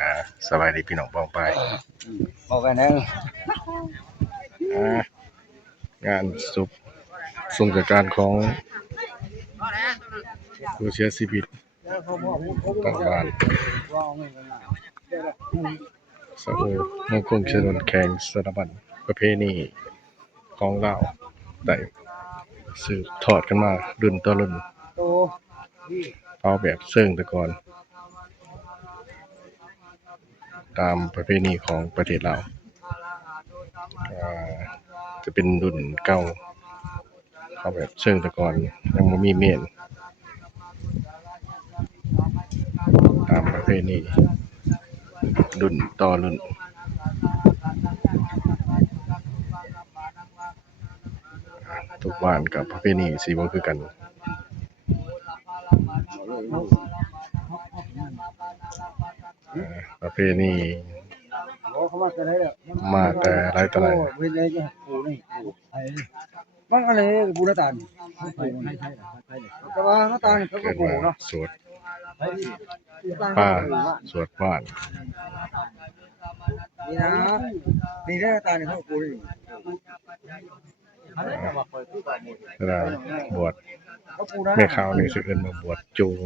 อ่าสบายดีพี่น้องปองไปบอกกันนะงานศพทรงจากการของผู้เสียชีวิตต่างบ้านสะโอมงคลเชนนแข่งสารบัญประเพณีของลาวได้สืบทอดกันมารุ่นต่อรุ่นเอาแบบเชิงแต่ก่อนตามประเพณีของประเทศลาวจะเป็นรุ่นเก่าเอาแบบเชิงแต่ก่อนยังบ่มีเมนตามประเพณีรุ่นต่อรุ่นทุกบ้านกับประเพณีสิบ่คือกันประเพณีมาแต่หลายต่อหลายมันอะไรบูรตานแต่ว่าหน้าตาเนี่ยเขาก็ เกิด ปู มา เนาะ สวดป้าสวดบ้าน นี่นะนี่หน้าตาเนี่ยเขาปูเลย เวลาบวช เขาปูนะ แม่ขาวนี่สิเอิ้นมาบวชจูง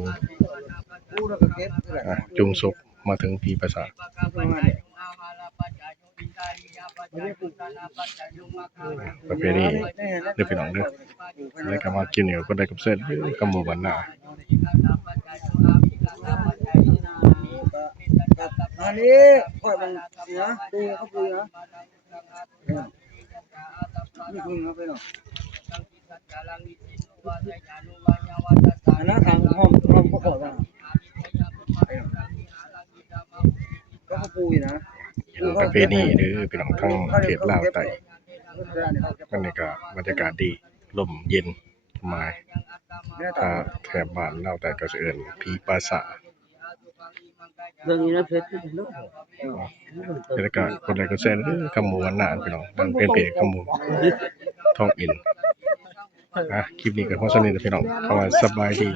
ปูแล้วก็เก็บ จูงศพมาถึงปีประสาทประเพณีเด้อพี่น้องเด้อแล้วก็มากินเหนียวก็ได้กับเส้นกับหมูบันหน้า อันนี้ค่อยมันนะปูเขาปูนะนี่ปูเขาไปเนาะอันนั้นทางห้องเขาขอว่าก็เขาปูนะ ประเพณีหรือพี่น้องทั้งเขตลาวใต้บรรยากาศดีลมเย็นสบายถ้าแถบบ้านลาวใต้ก็สิเอิ้นผีปราสาทเรื่องนี้นะเพชรเนาะ บรรยากาศคนใดก็แซ่บคำหมูวันหน้าพี่น้องมันเป็นเพจคำหมูท้องอินคลิปนี้ก็พอสำหรับพี่น้องเข้ามาสบายดี